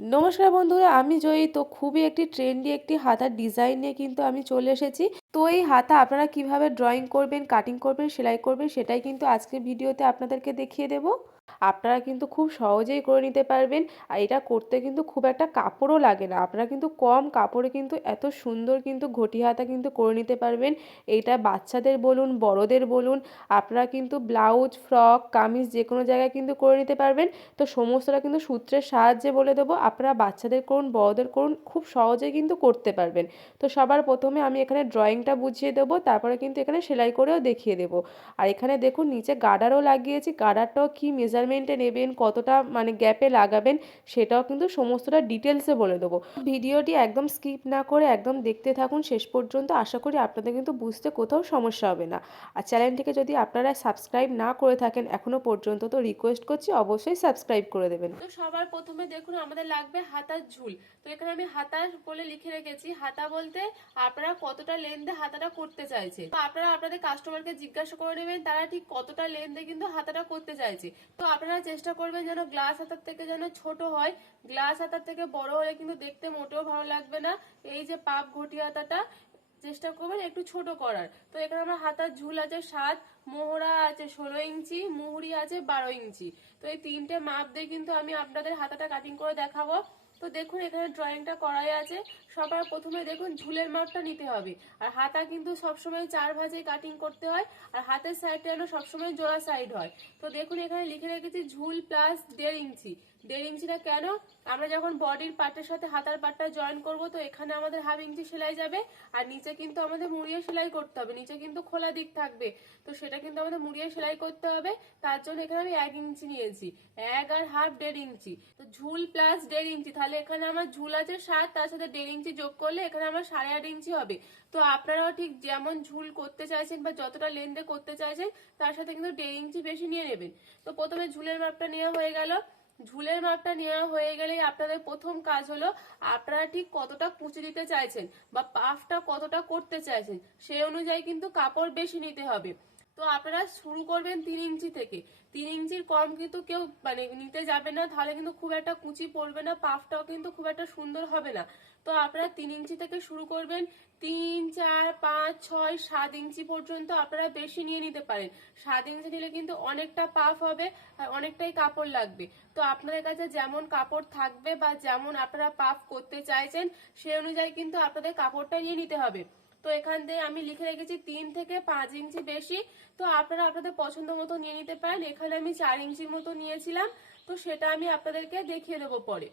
নমস্কার বন্ধুরা, আমি জয়ী। তো খুবই একটি ট্রেন্ডি একটি হাতার ডিজাইন নিয়ে কিন্তু আমি চলে এসেছি। তো এই হাতা আপনারা কীভাবে ড্রয়িং করবেন কাটিং করবেন, সেলাই করবেন, সেটাই কিন্তু আজকের ভিডিওতে আপনাদেরকে দেখিয়ে দেব। আপনারা কিন্তু খুব সহজেই করে নিতে পারবেন। আর এটা করতে কিন্তু খুব একটা কাপড়ও লাগে না। আপনারা কিন্তু কম কাপড়ে কিন্তু এত সুন্দর কিন্তু ঘটি হাতা কিন্তু করে নিতে পারবেন। এইটা বাচ্চাদের বলুন, বড়দের বলুন, আপনারা কিন্তু ব্লাউজ, ফ্রক, কামিজ যে কোনো জায়গায় কিন্তু করে নিতে পারবেন। তো সমস্তটা কিন্তু সূত্রের সাহায্যে বলে দেবো। আপনারা বাচ্চাদের করুন, বড়দের করুন, খুব সহজে কিন্তু করতে পারবেন। তো সবার প্রথমে আমি এখানে ড্রয়িংটা বুঝিয়ে দেবো। তারপরে কিন্তু এখানে সেলাই করেও দেখিয়ে দেবো। আর এখানে দেখুন, নিচে গার্ডারও লাগিয়েছি। গার্ডারটাও কী মেজারমেন্টে নেবেন, কতটা মানে গ্যাপে লাগাবেন, সেটাও কিন্তু সমস্তটা ডিটেলসে বলে দেবো। ভিডিওটি একদম স্কিপ না করে একদম দেখতে থাকুন, শেষ পর্যন্ত আশা করি আপনাদের কিন্তু বুঝতে কোথাও সমস্যা হবে না। আর চ্যানেলটিকে যদি আপনারা সাবস্ক্রাইব না করে থাকেন এখনও পর্যন্ত তো রিকোয়েস্ট করছি, অবশ্যই সাবস্ক্রাইব করে দেবেন। তো সবার প্রথমে দেখুন, আমাদের লাগবে হাতার ঝুল। তো এখানে আমি হাতার বলে লিখে রেখেছি। হাতা বলতে আপনারা কতটা লেন্থে হাতাটা করতে চাইছে তো আপনারা আপনাদের কাস্টমারকে জিজ্ঞাসা করে নেবেন, তারা ঠিক কতটা লেন্থে কিন্তু হাতাটা করতে চাইছে। তো আপনারা চেষ্টা করবেন যেন গ্লাস হাতার থেকে যেন ছোট হয়। গ্লাস হাতার থেকে বড় হলে কিন্তু দেখতে মোটেও ভালো লাগবে না। এই যে পাপ ঘটি হাতাটা, চেষ্টা করবেন একটু ছোট করার। তো এখানে আমার হাতার ঝুল আছে সাত, মোহরা আছে ষোলো ইঞ্চি, মুহুরি আছে বারো ইঞ্চি। তো এই তিনটে মাপ দিয়ে কিন্তু আমি আপনাদের হাতাটা কাটিং করে দেখাবো। তো দেখুন, এখানে ড্রয়িংটা করাই আছে। সবার প্রথমে দেখুন, ঝুলের মাপটা নিতে হবে। আর হাতা কিন্তু সবসময় চার ভাজে কাটিং করতে হয়, আর হাতের সাইডটা যেন সবসময় জোড়া সাইড হয়। তো দেখুন, এখানে লিখে রেখেছি ঝুল প্লাস দেড় ইঞ্চি। দেড় ইঞ্চিটা কেন? আমরা যখন বডির পার্টের সাথে হাতার পার্টটা জয়েন করব, তো এখানে আমাদের হাফ ইঞ্চি সেলাই যাবে, আর নিচে কিন্তু আমাদের মুড়িয়ে সেলাই করতে হবে। নিচে কিন্তু খোলা দিক থাকবে, তো সেটা কিন্তু আমাদের মুড়িয়ে সেলাই করতে হবে। তার জন্য এখানে আমি এক ইঞ্চি নিয়েছি, এক আর হাফ দেড় ইঞ্চি। তো ঝুল প্লাস দেড় ইঞ্চি, তাহলে এখানে আমার ঝুল আছে সাত, তার সাথে দেড় ইঞ্চি যোগ করলে এখানে আমার সাড়ে আট ইঞ্চি হবে। তো আপনারাও ঠিক যেমন ঝুল করতে চাইছেন বা যতটা লেন্থে করতে চাইছেন, তার সাথে কিন্তু দেড় ইঞ্চি বেশি নিয়ে নেবেন। তো প্রথমে ঝুলের মাপটা নেওয়া হয়ে গেল। ঝুলের মাপটা নেওয়া হয়ে গেলে আপনাদের প্রথম কাজ হলো আপনারা ঠিক কতটা কুচি দিতে চাইছেন বা পাফটা কতটা করতে চাইছেন সেই অনুযায়ী কিন্তু কাপড় বেশি নিতে হবে। তো আপনারা শুরু করবেন তিন ইঞ্চি থেকে। তিন ইঞ্চির কম কিন্তু কেউ মানে নিতে যাবে না, তাহলে কিন্তু খুব একটা কুচি পড়বে না, পাফটাও কিন্তু খুব একটা সুন্দর হবে না। তো আপনারা তিন ইঞ্চি থেকে শুরু করবেন। তিন, চার, পাঁচ, ছয়, সাত ইঞ্চি পর্যন্ত আপনারা বেশি নিয়ে নিতে পারেন। সাত ইঞ্চি নিলে কিন্তু অনেকটা পাফ হবে আর অনেকটাই কাপড় লাগবে। তো আপনাদের কাছে যেমন কাপড় থাকবে বা যেমন আপনারা পাফ করতে চাইছেন, সেই অনুযায়ী কিন্তু আপনাদের কাপড়টা নিয়ে নিতে হবে। তো এখান থেকে আমি লিখে রেখেছি তিন থেকে পাঁচ ইঞ্চি বেশি। তো আপনারা আপনাদের পছন্দ মতো নিয়ে নিতে পারেন। এখানে আমি চার ইঞ্চির মতো নিয়েছিলাম। তো সেটা আমি আপনাদেরকে দেখিয়ে দেবো পরে।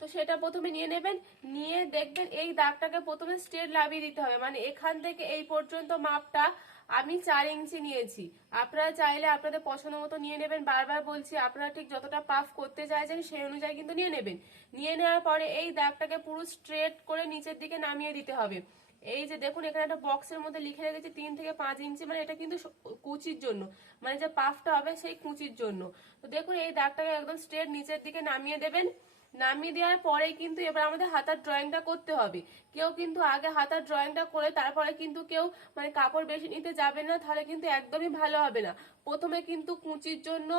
তো সেটা প্রথমে নিয়ে নেবেন, নিয়ে দেখবেন এই দাগটাকে প্রথমে স্ট্রেট লাভিয়ে দিতে হবে। মানে এখান থেকে এই পর্যন্ত মাপটা আমি চার ইঞ্চি নিয়েছি। আপনারা চাইলে আপনাদের পছন্দ মতো নিয়ে নেবেন। বারবার বলছি, আপনারা ঠিক যতটা পাফ করতে চাইছেন সেই অনুযায়ী কিন্তু নিয়ে নেবেন। নিয়ে নেওয়ার পরে এই দাগটাকে পুরো স্ট্রেট করে নিচের দিকে নামিয়ে দিতে হবে। এই যে দেখুন, এখানে একটা বক্সের মধ্যে লিখে রেখেছি তিন থেকে পাঁচ ইঞ্চি। মানে এটা কিন্তু কুচির জন্য। মানে যে পাফটা হবে সেই কুচির জন্য। তো দেখুন, এই দাগটাকে একদম স্ট্রেট নিচের দিকে নামিয়ে দেবেন। নামিয়ে দেওয়ার পরেই কিন্তু এবার আমাদের হাতার ড্রয়িংটা করতে হবে। কেউ কিন্তু আগে হাতার ড্রয়িংটা করে তারপরে কিন্তু কেউ মানে কাপড় বেশি নিতে যাবে না, তাহলে কিন্তু একদমই ভালো হবে না। প্রথমে কিন্তু কুচির জন্য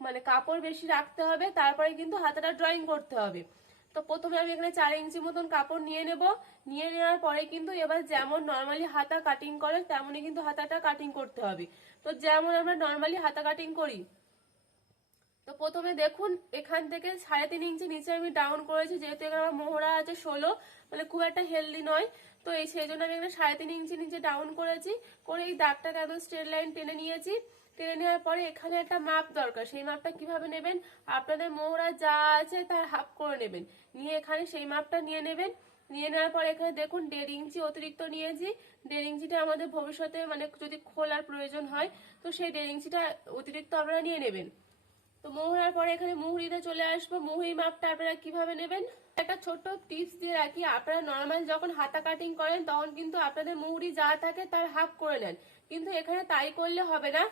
মানে কাপড় বেশি রাখতে হবে, তারপরে কিন্তু হাতাটা ড্রয়িং করতে হবে। তো প্রথমে আমি এখানে চার ইঞ্চি মতন কাপড় নিয়ে নেব। নিয়ে নেওয়ার পরে কিন্তু এবার যেমন নর্মালি হাতা কাটিং করে, তেমনই কিন্তু হাতাটা কাটিং করতে হবে। তো যেমন আমরা নর্মালি হাতা কাটিং করি তো প্রথমে দেখুন, এখান থেকে সাড়ে তিন ইঞ্চি নিচে আমি ডাউন করেছি, যেহেতু এখানে আমার মোহরা আছে ষোলো মানে খুব একটা হেলদি নয়। তো এই সেই জন্য আমি এখানে সাড়ে তিন ইঞ্চি নিচে ডাউন করেছি, করে এই দাগটাকে একদম স্ট্রেট লাইন টেনে নিয়েছি। টেনে নেওয়ার পরে এখানে একটা মাপ দরকার, সেই মাপটা কীভাবে নেবেন? আপনাদের মোহরা যা আছে তার হাফ করে নেবেন। নিয়ে এখানে সেই মাপটা নিয়ে নেবেন। নিয়ে নেওয়ার পর এখানে দেখুন, দেড় ইঞ্চি অতিরিক্ত নিয়েছি। দেড় ইঞ্চিটা আমাদের ভবিষ্যতে মানে যদি খোলার প্রয়োজন হয়, তো সেই দেড় ইঞ্চিটা অতিরিক্ত আপনারা নিয়ে নেবেন। তো মোহরার পরে এখানে মুহুরিতে চলে আসব। মুহুরি মাপটা আপনারা কীভাবে নেবেন? একটা ছোট্ট টিপস দিয়ে রাখি। আপনারা নর্মাল যখন হাতা কাটিং করেন, তখন কিন্তু আপনাদের মুহুরি যা থাকে তার হাফ করে নেন। কিন্তু এখানে তাই করলে হবে না।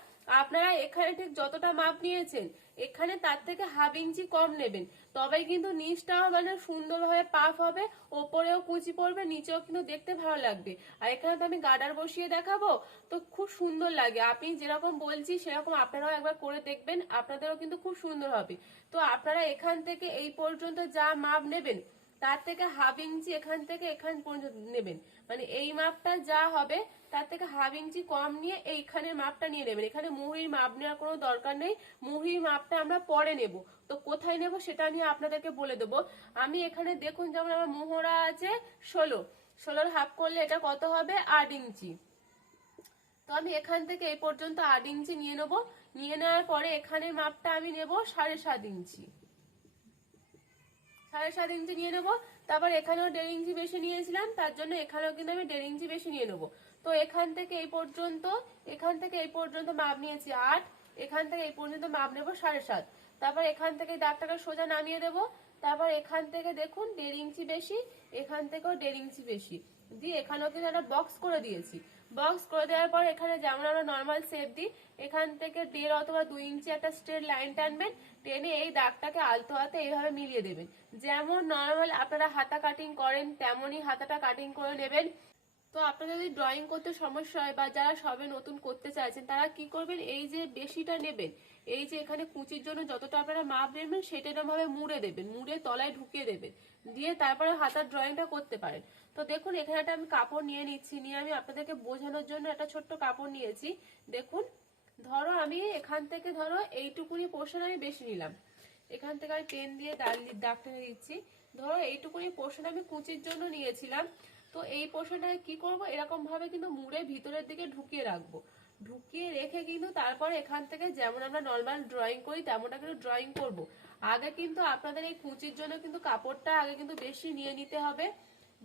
আপনারা এখানে ঠিক যতটা মাপ নিয়েছেন, এখানে তার থেকে হাফ ইঞ্চি কম নেবেন। তবে কিন্তু নিচটাও মানে সুন্দরভাবে পাফ হবে, ওপরেও কুচি পড়বে, নিচেও কিন্তু দেখতে ভালো লাগবে। আর এখানে তো আমি গার্ডার বসিয়ে দেখাবো, তো খুব সুন্দর লাগে। আপনি যেরকম বলছি, সেরকম আপনারাও একবার করে দেখবেন, আপনাদেরও কিন্তু খুব সুন্দর হবে। তো আপনারা এখান থেকে এই পর্যন্ত যা মাপ নেবেন, তার থেকে হাফ ইঞ্চি এখান থেকে এখান পর্যন্ত নেবেন। মানে এই মাপটা যা হবে, তার থেকে হাফ ইঞ্চি কম নিয়ে এইখানের মাপটা নিয়ে নেবেন। এখানে মুহুরির মাপ নেওয়ার কোনো দরকার নেই, মুহুরির মাপটা আমরা পরে নেব। তো কোথায় নেব সেটা নিয়ে আপনাদেরকে বলে দেবো। আমি এখানে দেখুন যেমন আমার মোহরা আছে ষোলো। ষোলোর হাফ করলে এটা কত হবে? আট ইঞ্চি। তো আমি এখান থেকে এই পর্যন্ত আট ইঞ্চি নিয়ে নেব। নিয়ে নেওয়ার পরে এখানে মাপটা আমি নেব সাড়ে সাত ইঞ্চি। সাড়ে সাত ইঞ্চি নিয়ে নেব। তারপর এখানেও দেড় ইঞ্চি বেশি নিয়েছিলাম, তার জন্য এখানেও কিন্তু আমি দেড় ইঞ্চি বেশি নিয়ে নেব। তো এখান থেকে এই পর্যন্ত, এখান থেকে এই পর্যন্ত মাপ নিয়েছি আট, এখান থেকে এই পর্যন্ত মাপ নেব সাড়ে সাত। তারপর এখান থেকে দাগটাকে সোজা নামিয়ে দেবো। তারপর এখান থেকে দেখুন দেড় ইঞ্চি বেশি, এখান থেকেও দেড় ইঞ্চি বেশি। দিয়ে এখানেও কিন্তু একটা বক্স করে দিয়েছি। বক্স করে দেওয়ার পর এখানে যেমন আমরা নর্মাল শেপ দিই, এখান থেকে দেড় অথবা দুই ইঞ্চি একটা স্ট্রেট লাইন টানবেন, টেনে এই দাগটাকে আলতো হাতে এইভাবে মিলিয়ে দেবেন। যেমন নর্মাল আপনারা হাতা কাটিং করেন, তেমনই হাতাটা কাটিং করে নেবেন। তো আপনাদের যদি ড্রয়িং করতে সমস্যা হয় বা যারা সবে নতুন করতে চাইছেন, তারা কি করবেন? এই যে বেশিটা নেবেন, এই যে এখানে কুচির জন্য যতটা আপনারা মাপ নেবেন, সেটা এরকম ভাবে মুড়ে দেবেন, মুড়ে তলায় ঢুকিয়ে দেবেন। দিয়ে তারপরে হাতার ড্রয়িংটা করতে পারেন। তো দেখুন, এখানে একটা আমি কাপড় নিয়ে নিচ্ছি, নিয়ে আমি আপনাদেরকে বোঝানোর জন্য একটা ছোট্ট কাপড় নিয়েছি। দেখুন, ধরো আমি এখান থেকে ধরো এইটুকুনি পোর্শন আমি বেশি নিলাম। এখান থেকে আমি পেন দিয়ে দাগ দাগ টেনে দিচ্ছি। ধরো এইটুকুনি পোর্শন আমি কুচির জন্য নিয়েছিলাম। তো এই পোর্শনটাকে কি করব? এরকম ভাবে কিন্তু মুড়ে ভিতরের দিকে ঢুকিয়ে রাখব। ঢুকিয়ে রেখে কিন্তু তারপরে এখান থেকে যেমন আমরা নর্মাল ড্রয়িং করি, তেমনটা কিন্তু ড্রয়িং করব। আগে কিন্তু আপনাদের এই কুচির জন্য কিন্তু কাপড়টা আগে কিন্তু বেশি নিয়ে নিতে হবে।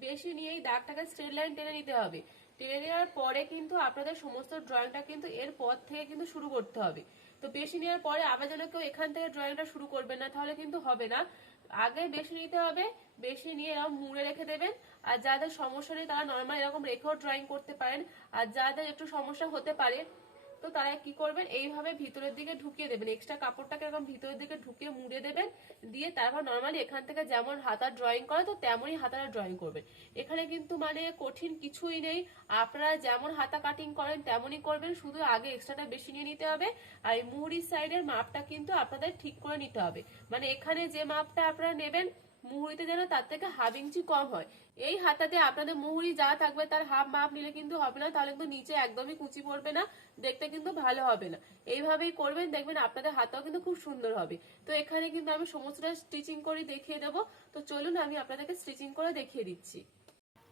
বেশি নিয়ে এই দাগটাকে স্ট্রেট লাইন টেনে নিতে হবে। টেনে নেওয়ার পরে কিন্তু আপনাদের সমস্ত ড্রয়িংটা কিন্তু এর পর থেকে কিন্তু শুরু করতে হবে। তো বেশি নেওয়ার পরে আবার যেন কেউ এখান থেকে ড্রয়িংটা শুরু করবে না, তাহলে কিন্তু হবে না। আগে বেশি নিতে হবে, বেশি নিয়ে এরকম মুড়ে রেখে দেবেন। আর যাদের সমস্যা নেই, তারা নর্মাল এরকম রেখেও ড্রয়িং করতে পারেন। আর যাদের একটু সমস্যা হতে পারে তো তারা কি করবেন? এইভাবে ভিতরের দিকে ঢুকিয়ে দেবেন। এক্সট্রা কাপড়টাকে এরকম ভিতরের দিকে ঢুকিয়ে মুড়ে দেবেন। দিয়ে তারপর নর্মালি এখান থেকে যেমন হাতার ড্রয়িং করে, তো তেমনই হাতাটা ড্রয়িং করবেন। এখানে কিন্তু মানে কঠিন কিছুই নেই। আপনারা যেমন হাতা কাটিং করেন, তেমনই করবেন। শুধু আগে এক্সট্রাটা বেশি নিয়ে নিতে হবে। আর এই মুহুরির সাইডের মাপটা কিন্তু আপনাদের ঠিক করে নিতে হবে। মানে এখানে যে মাপটা আপনারা নেবেন মুহুরিতে যেন তার থেকে হাফ ইঞ্চি কম হয়। এই হাতাতে আপনাদের মুহুরি যা থাকবে তার হাফ মাপ নিলে কিন্তু হবে না, তাহলে কিন্তু নিচে একদমই কুচি পড়বে না, দেখতে কিন্তু ভালো হবে না। এইভাবেই করবেন, দেখবেন আপনাদের হাতাও কিন্তু খুব সুন্দর হবে। তো এখানে কিন্তু আমি সমস্তটা স্টিচিং করে দেখিয়ে দেবো। তো চলুন, আমি আপনাদেরকে স্টিচিং করে দেখিয়ে দিচ্ছি।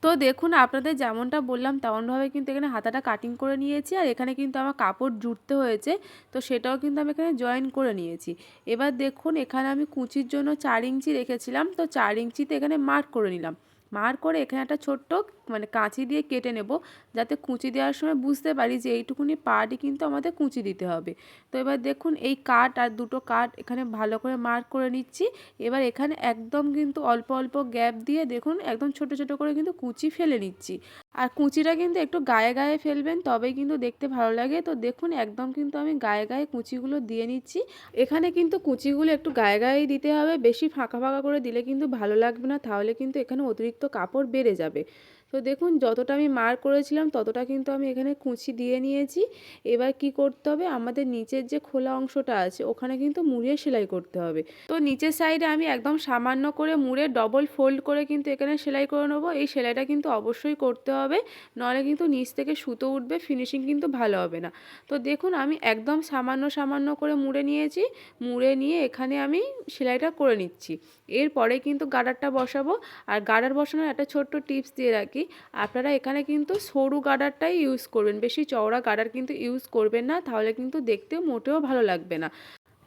তো দেখুন, আপনাদের যেমনটা বললাম, তেমনভাবে কিন্তু এখানে হাতাটা কাটিং করে নিয়েছি আর এখানে কিন্তু আমার কাপড় জুড়তে হয়েছে। তো সেটাও কিন্তু আমি এখানে জয়েন করে নিয়েছি। এবার দেখুন, এখানে আমি কুচির জন্য চার ইঞ্চি রেখেছিলাম। তো চার ইঞ্চিতে এখানে মার্ক করে নিলাম। মার্ক করে এখানে একটা ছোট্ট মানে কাঁচি দিয়ে কেটে নেব, যাতে কুঁচি দেওয়ার সময় বুঝতে পারি যে এইটুকুনি পাটি কিন্তু আমাদের কুঁচি দিতে হবে। তো এবার দেখুন এই কাট আর দুটো কাট এখানে ভালো করে মার করে নিচ্ছি। এবার এখানে একদম কিন্তু অল্প অল্প গ্যাপ দিয়ে দেখুন একদম ছোট ছোট করে কিন্তু কুচি ফেলে নিচ্ছি। আর কুচিটা কিন্তু একটু গায়ে গায়ে ফেলবেন, তবেই কিন্তু দেখতে ভালো লাগে। তো দেখুন, একদম কিন্তু আমি গায়ে গায়ে কুচিগুলো দিয়ে নিচ্ছি। এখানে কিন্তু কুচিগুলো একটু গায়ে গায়ে দিতে হবে। বেশি ফাঁকা ফাঁকা করে দিলে কিন্তু ভালো লাগবে না, তাহলে কিন্তু এখানে অতিরিক্ত কাপড় বেড়ে যাবে। তো দেখুন, যতটা আমি মার করেছিলাম, ততটা কিন্তু আমি এখানে কুচি দিয়ে নিয়েছি। এবার কি করতে হবে? আমাদের নিচের যে খোলা অংশটা আছে, ওখানে কিন্তু মুড়িয়ে সেলাই করতে হবে। তো নিচের সাইডে আমি একদম সামান্য করে মুড়ে ডবল ফোল্ড করে কিন্তু এখানে সেলাই করে নেব। এই সেলাইটা কিন্তু অবশ্যই করতে হবে নাহলে কিন্তু নিচ থেকে সুতো উঠবে ফিনিশিং কিন্তু ভালো হবে না। তো দেখুন, আমি একদম সামান্য সামান্য করে মুড়ে নিয়েছি। মুড়ে নিয়ে এখানে আমি সেলাইটা করে নিচ্ছি। এরপরে কিন্তু গার্ডারটা বসাবো। আর গার্ডার বসানোর একটা ছোট্ট টিপস দিয়ে রাখি আপনারা এখানে কিন্তু সরু গার্ডারটাই ইউজ করবেন। বেশি চওড়া গার্ডার কিন্তু ইউজ করবেন না, তাহলে কিন্তু দেখতে মোটেও ভালো লাগবে না।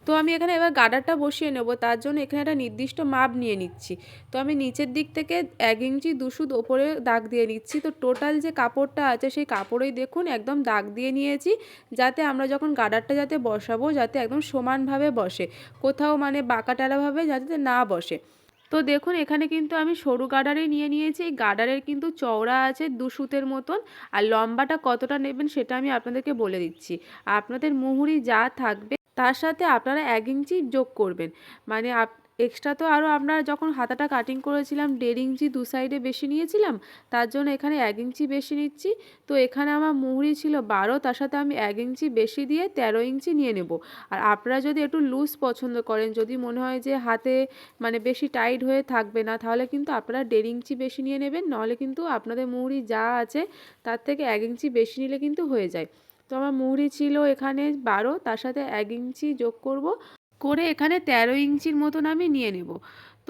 তো আমি এখানে এবার গার্ডারটা বসিয়ে নেব, তার জন্য এখানে একটা নির্দিষ্ট মাপ নিয়ে নিচ্ছি। তো আমি নিচের দিক থেকে এক ইঞ্চি দুশুদ ওপরে দাগ দিয়ে নিচ্ছি। তো টোটাল যে কাপড়টা আছে, সেই কাপড়েই দেখুন একদম দাগ দিয়ে নিয়েছি, যাতে আমরা যখন গার্ডারটা যাতে বসাবো, যাতে একদম সমানভাবে বসে। কোথাও মানে বাঁকা টালাভাবে যাতে না বসে। তো দেখুন, এখানে কিন্তু আমি সরু গার্ডারই নিয়ে নিয়েছি। এই গার্ডারের কিন্তু চওড়া আছে দু সুতের মতন আর লম্বাটা কতটা নেবেন সেটা আমি আপনাদেরকে বলে দিচ্ছি। আপনাদের মুহুরি যা থাকবে তার সাথে আপনারা এক ইঞ্চি যোগ করবেন। মানে আপ এক্সট্রা তো আরও আমরা যখন হাতাটা কাটিং করেছিলাম, দেড় ইঞ্চি দু সাইডে বেশি নিয়েছিলাম, তার জন্য এখানে এক ইঞ্চি বেশি নিচ্ছি। তো এখানে আমার মুহুরি ছিল বারো, তার সাথে আমি এক ইঞ্চি বেশি দিয়ে তেরো ইঞ্চি নিয়ে নেব। আর আপনারা যদি একটু লুজ পছন্দ করেন, যদি মনে হয় যে হাতে মানে বেশি টাইট হয়ে থাকবে না, তাহলে কিন্তু আপনারা দেড় ইঞ্চি বেশি নিয়ে নেবেন নাহলে কিন্তু আপনাদের মুহুরি যা আছে তার থেকে এক ইঞ্চি বেশি নিলে কিন্তু হয়ে যায়। তো আমার মুহুরি ছিল এখানে বারো, তার সাথে এক ইঞ্চি যোগ করব। করে এখানে তেরো ইঞ্চির মতন আমি নিয়ে নেব।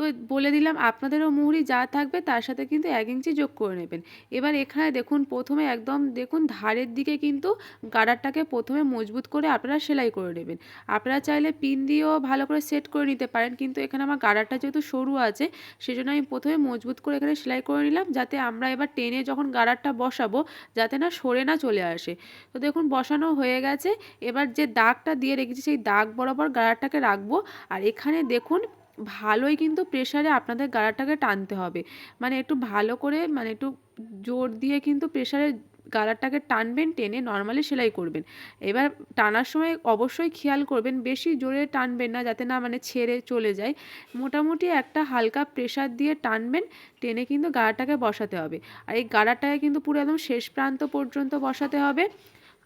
তো বলে দিলাম, আপনাদেরও মুহুরি যা থাকবে তার সাথে কিন্তু এক ইঞ্চি যোগ করে নেবেন। এবার এখানে দেখুন, প্রথমে একদম দেখুন, ধারের দিকে কিন্তু গার্ডারটাকে প্রথমে মজবুত করে আপনারা সেলাই করে নেবেন। আপনারা চাইলে পিন দিয়েও ভালো করে সেট করে নিতে পারেন, কিন্তু এখানে আমার গার্ডারটা যেহেতু সরু আছে, সেজন্য আমি প্রথমে মজবুত করে এখানে সেলাই করে নিলাম, যাতে আমরা এবার টেনে যখন গার্ডারটা বসাবো, যাতে না সরে না চলে আসে। তো দেখুন, বসানো হয়ে গেছে। এবার যে দাগটা দিয়ে রেখেছি, সেই দাগ বরাবর গাড়ারটাকে রাখব। আর এখানে দেখুন ভালোই কিন্তু প্রেশারে আপনাদের গাড়ারটাকে টানতে হবে। মানে একটু ভালো করে মানে একটু জোর দিয়ে কিন্তু প্রেশারে গালারটাকে টানবেন, টেনে নর্মালি সেলাই করবেন। এবার টানার সময় অবশ্যই খেয়াল করবেন, বেশি জোরে টানবেন না যাতে না মানে ছেড়ে চলে যায়। মোটামুটি একটা হালকা প্রেশার দিয়ে টানবেন, টেনে কিন্তু গাড়াটাকে বসাতে হবে। আর এই গাড়াটাকে কিন্তু পুরো একদম শেষ প্রান্ত পর্যন্ত বসাতে হবে।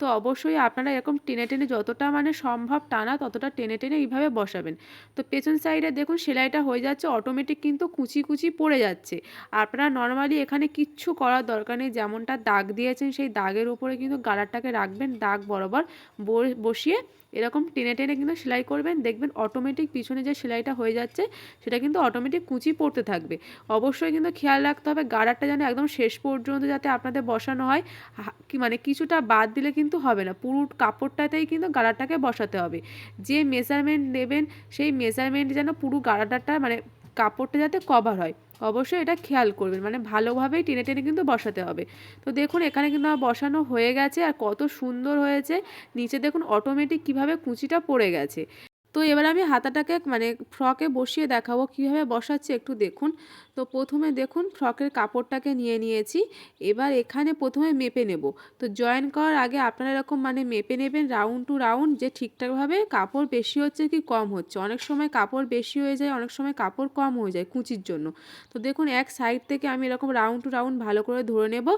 তো অবশ্যই আপনারা এরকম টেনে টেনে যতটা মানে সম্ভব টানা ততটা টেনে টেনে এইভাবে বসাবেন। তো পেছন সাইডে দেখুন সেলাইটা হয়ে যাচ্ছে অটোমেটিক কিন্তু কুচি কুচি পড়ে যাচ্ছে। আপনারা নর্মালি এখানে কিচ্ছু করার দরকার নেই, যেমনটা দাগ দিয়েছেন সেই দাগের উপরে কিন্তু গালারটাকে রাখবেন, দাগ বরাবর বসিয়ে এরকম টেনে টেনে কিন্তু সেলাই করবেন, দেখবেন অটোমেটিক পিছনে যে সেলাইটা হয়ে যাচ্ছে, সেটা কিন্তু অটোমেটিক কুচি পড়তে থাকবে। অবশ্যই কিন্তু খেয়াল রাখতে হবে, গাড়ারটা যেন একদম শেষ পর্যন্ত যাতে আপনাদের বসানো হয় কি মানে কিছুটা বাদ দিলে কিন্তু হবে না, পুরো কাপড়টাতেই কিন্তু গাড়ারটাকে বসাতে হবে। যে মেজারমেন্ট নেবেন, সেই মেজারমেন্ট যেন পুরো গাড়াটাটা মানে কাপড়টা যাতে কভার হয়। অবশ্যই এটা খেয়াল করবেন। মানে ভালোভাবেই টেনে টেনে কিন্তু বসাতে হবে। তো দেখুন, এখানে কিন্তু আমার বসানো হয়ে গেছে আর কত সুন্দর হয়েছে। নিচে দেখুন অটোমেটিক কীভাবে কুচিটা পড়ে গেছে। তো এবার আমি হাতাটাকে মানে ফ্রকে বসিয়ে দেখাবো কীভাবে বসাচ্ছি, একটু দেখুন। তো প্রথমে দেখুন ফ্রকের কাপড়টাকে নিয়ে নিয়েছি, এবার এখানে প্রথমে মেপে নেব। তো জয়েন করার আগে আপনারা এরকম মানে মেপে নেবেন রাউন্ড টু রাউন্ড যে ঠিকঠাকভাবে কাপড় বেশি হচ্ছে কি কম হচ্ছে। অনেক সময় কাপড় বেশি হয়ে যায়, অনেক সময় কাপড় কম হয়ে যায় কুচির জন্য। তো দেখুন এক সাইড থেকে আমি এরকম রাউন্ড টু রাউন্ড ভালো করে ধরে নেব,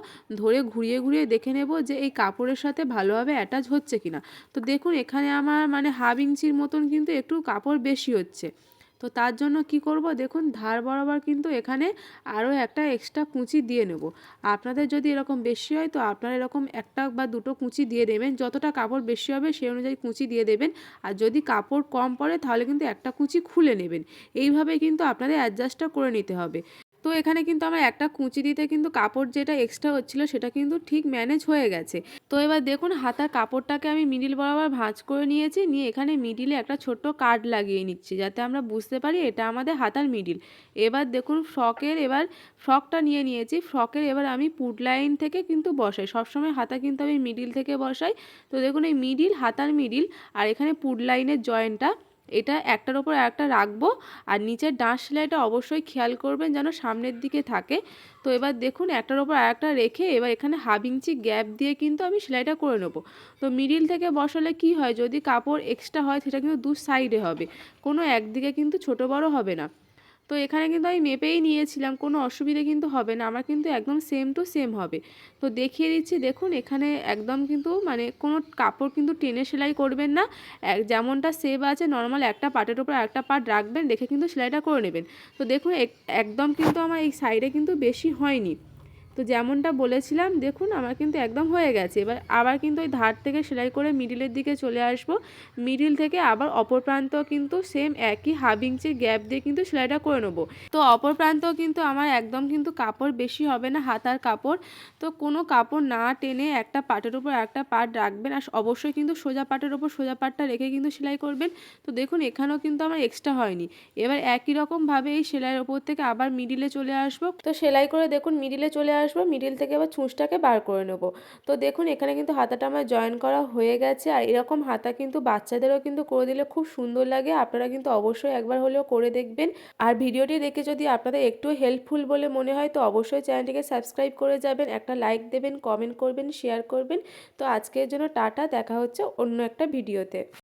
ধরে ঘুরিয়ে ঘুরিয়ে দেখে নেব যে এই কাপড়ের সাথে ভালোভাবে অ্যাটাচ হচ্ছে কিনা। তো দেখুন এখানে আমার মানে হাফ ইঞ্চির মতন কিন্তু একটু কাপড় বেশি হচ্ছে। তো তার জন্য কি করব? দেখুন, ধার বরাবর কিন্তু এখানে আরও একটা এক্সট্রা কুঁচি দিয়ে নেব। আপনাদের যদি এরকম বেশি হয়, তো আপনারা এরকম একটা বা দুটো কুঁচি দিয়ে দেবেন। যতটা কাপড় বেশি হবে, সেই অনুযায়ী কুঁচি দিয়ে দেবেন। আর যদি কাপড় কম পড়ে, তাহলে কিন্তু একটা কুঁচি খুলে নেবেন। এইভাবে কিন্তু আপনাদের অ্যাডজাস্টটা করে নিতে হবে। তো এখানে কিন্তু আমার একটা কুচি দিতে কিন্তু কাপড় যেটা এক্সট্রা হচ্ছিল সেটা কিন্তু ঠিক ম্যানেজ হয়ে গেছে। তো এবার দেখুন হাতার কাপড়টাকে আমি মিডিল বরাবর ভাঁজ করে নিয়েছি, নিয়ে এখানে মিডিলে একটা ছোট্ট কার্ড লাগিয়ে নিচ্ছি যাতে আমরা বুঝতে পারি এটা আমাদের হাতার মিডিল এবার দেখুন ফ্রকের এবার ফ্রকটা নিয়ে নিয়েছি, ফ্রকের এবার আমি পুট লাইন থেকে কিন্তু বসাই। সবসময় হাতা কিন্তু আমি মিডিল থেকে বসাই। তো দেখুন এই মিডিল হাতার মিডিল আর এখানে পুট লাইনের জয়েন্টটা এটা একটার ওপর একটা রাখব আর নিচের ডাঁশ সেলাইটা অবশ্যই খেয়াল করবেন যেন সামনের দিকে থাকে। তো এবার দেখুন একটার ওপর একটা রেখে এবার এখানে হাফ ইঞ্চি গ্যাপ দিয়ে কিন্তু আমি সেলাইটা করে নেব। তো মিডিল থেকে বসালে কি হয়? যদি কাপড় এক্সট্রা হয় সেটা কিন্তু দু সাইডে হবে। কোনো একদিকে কিন্তু ছোট বড় হবে না। তো এখানে কিন্তু আমি মেপেই নিয়েছিলাম, কোনো অসুবিধে কিন্তু হবে না, আমার কিন্তু একদম সেম টু সেম হবে। তো দেখিয়ে দিচ্ছি, দেখুন এখানে একদম কিন্তু মানে কোনো কাপড় কিন্তু টেনে সেলাই করবেন না যেমনটা সেভ আছে নর্মাল একটা পাটের উপর একটা পাট রাখবেন, দেখে কিন্তু সেলাইটা করে নেবেন। তো দেখুন একদম কিন্তু আমার এই সাইডে কিন্তু বেশি হয়নি। তো যেমনটা বলেছিলাম, দেখুন আমার কিন্তু একদম হয়ে গেছে। এবার আবার কিন্তু ওই ধার থেকে সেলাই করে মিডিলের দিকে চলে আসব। মিডিল থেকে আবার অপর প্রান্ত কিন্তু সেম একই হাফ ইঞ্চির গ্যাপ দিয়ে কিন্তু সেলাইটা করে নেব। তো অপর প্রান্ত কিন্তু আমার একদম কিন্তু কাপড় বেশি হবে না, হাতার কাপড়। তো কোনো কাপড় না টেনে একটা পাটের উপর একটা পাট রাখবেন আর অবশ্যই কিন্তু সোজা পাটের উপর সোজা পাটটা রেখে কিন্তু সেলাই করবেন। তো দেখুন এখানেও কিন্তু আমার এক্সট্রা হয়নি। এবার একই রকমভাবে এই সেলাইয়ের ওপর থেকে আবার মিডিলে চলে আসব। তো সেলাই করে দেখুন মিডিলে চলে আসব মিডিল থেকে আবার ছুঁচটাকে বার করে নেব। তো দেখুন, এখানে কিন্তু হাতাটা আমার জয়েন করা হয়ে গেছে। আর এরকম হাতা কিন্তু বাচ্চাদেরও কিন্তু করে দিলে খুব সুন্দর লাগে। আপনারা কিন্তু অবশ্যই একবার হলেও করে দেখবেন। আর ভিডিওটি দেখে যদি আপনাদের একটু হেল্পফুল বলে মনে হয়, তো অবশ্যই চ্যানেলটিকে সাবস্ক্রাইব করে যাবেন, একটা লাইক দেবেন কমেন্ট করবেন শেয়ার করবেন। তো আজকের জন্য টাটা, দেখা হচ্ছে অন্য একটা ভিডিওতে